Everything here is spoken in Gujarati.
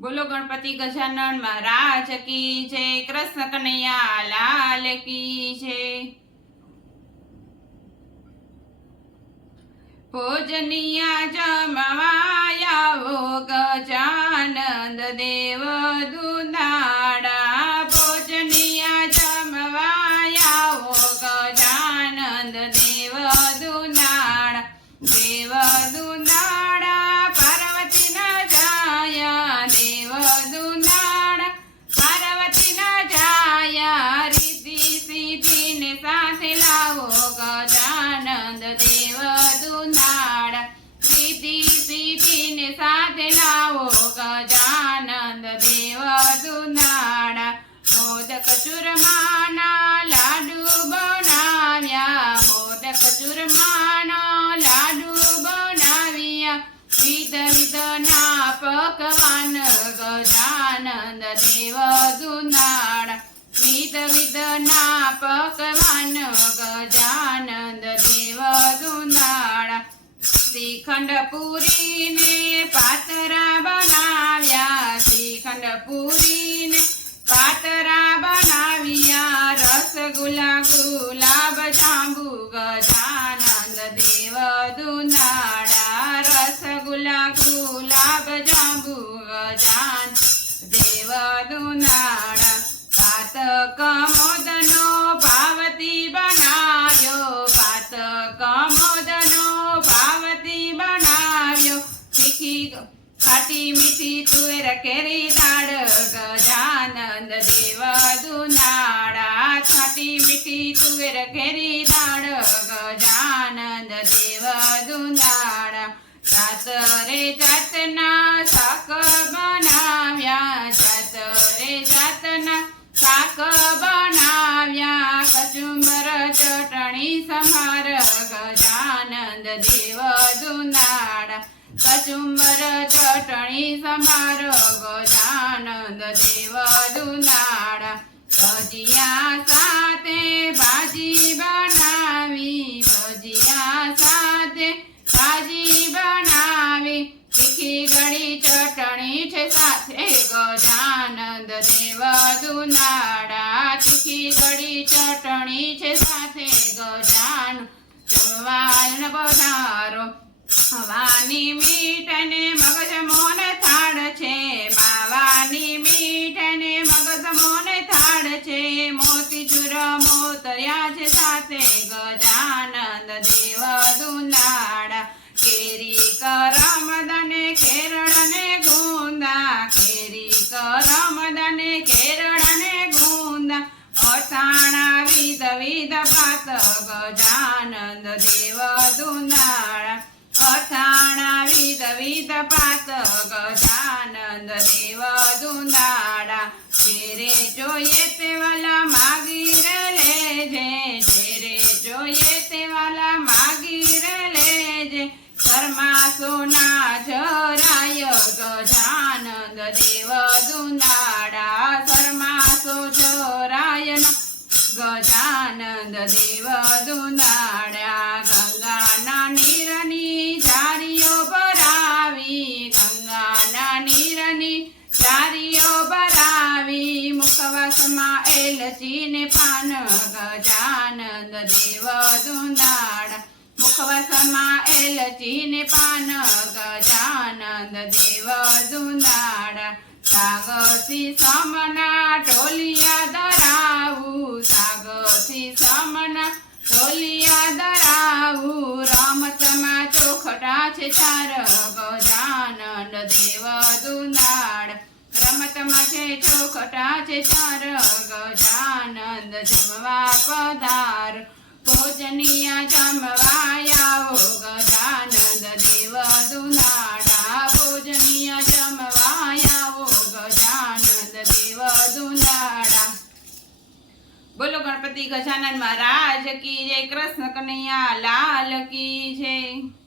બોલો ગણપતિ ગજાનન મહારાજ કી જય, કૃષ્ણ કનૈયા, લાલ કી જય. ભોજનિયા જમવાયા ગજાનંદ દેવ દુનાડા ચૂરમાના લાડુ બનાવ્યા મોદક ચૂરમાના લાડુ બનાવ્યા વિધ વિધના પકવાન ગજાનંદ દેવ દુનાળા વિધ વિધના ગજાનંદ દેવ દુનાળા શ્રીખંડ પૂરીને પાતરા બનાવ્યા શ્રીખંડ પૂરીને કમોદનો પાવતી બનાવ્યો પાત કમોદનો પાવતી બનાવ્યો. તીખી ખાટી મીઠી તુવેર કેરી દાળ, ગજાનંદ દેવ દુનાળા ખાટી મીઠી તુવેર કેરી દાળ, ગજાનંદ દેવ દુનાળા જાતરે જાતના શાક બનાવ્યા, જાતરે જાતના શાક દુનાળા કચુંબર ચટણી સમાર, ગજાનંદ દેવ દુનાળા, ભજીયા સાથે ભાજી બનાવી, ભજીયા સાથે ભાજી બનાવી, તીખી ગળી ચટણી છે સાથે, ગજાનંદ દેવ દુનાળા, તીખી ગળી ચટણી છે સાથે, ગજાન જમવાન પધારો. હવાની મીઠ ને મગજ મોન થાળ છે. માવાની મીઠ ને મગજ મોન થાળ છે. મોતી ચૂર મોતર્યા છે સાથે ગજાનંદ દેવ દુનાડા કેરી કરમદને કેરળ ને ગુંદા. કેરી કરમદને કેરળ ને ગુંદા. અટાણા વિધ વિધ પાત ગજાનંદ દેવ દુનાળા વિધ પાત ગજાનંદ દેવ દુનાળા જેરે જોઈએ તે વાલા માગી રે લેજે જેરે જોઈએ તે વાલા માગી રે લેજે ઘરમાં સોના જરાય ગજાનંદ દેવ દુનાળા મુખવાસમાં એલચીને પાન ગજાનંદ દેવ દુનાળા મુખવાસમાં એલચીને પાન ગજાનંદ દેવ દુનાળા સાગસી સમના ટોલિયા દરાવું સાગસી સમના ટોલિયા દરાવું રમતમાં ચોખટા છે ચાર ગજાનંદ દેવ દુનાળ છે ચોખટા છે ચાર ગજાનંદ જમવા પધાર. ભોજનિયા જમવાયાઓ ગજાનંદ દેવ દુનાડા ભોજનિયા જમવાયાઓ ગજાનંદ દેવ દુનાડા બોલો ગણપતિ ગજાનંદ મહારાજ કી જય કૃષ્ણ કનૈયા લાલ કી જય.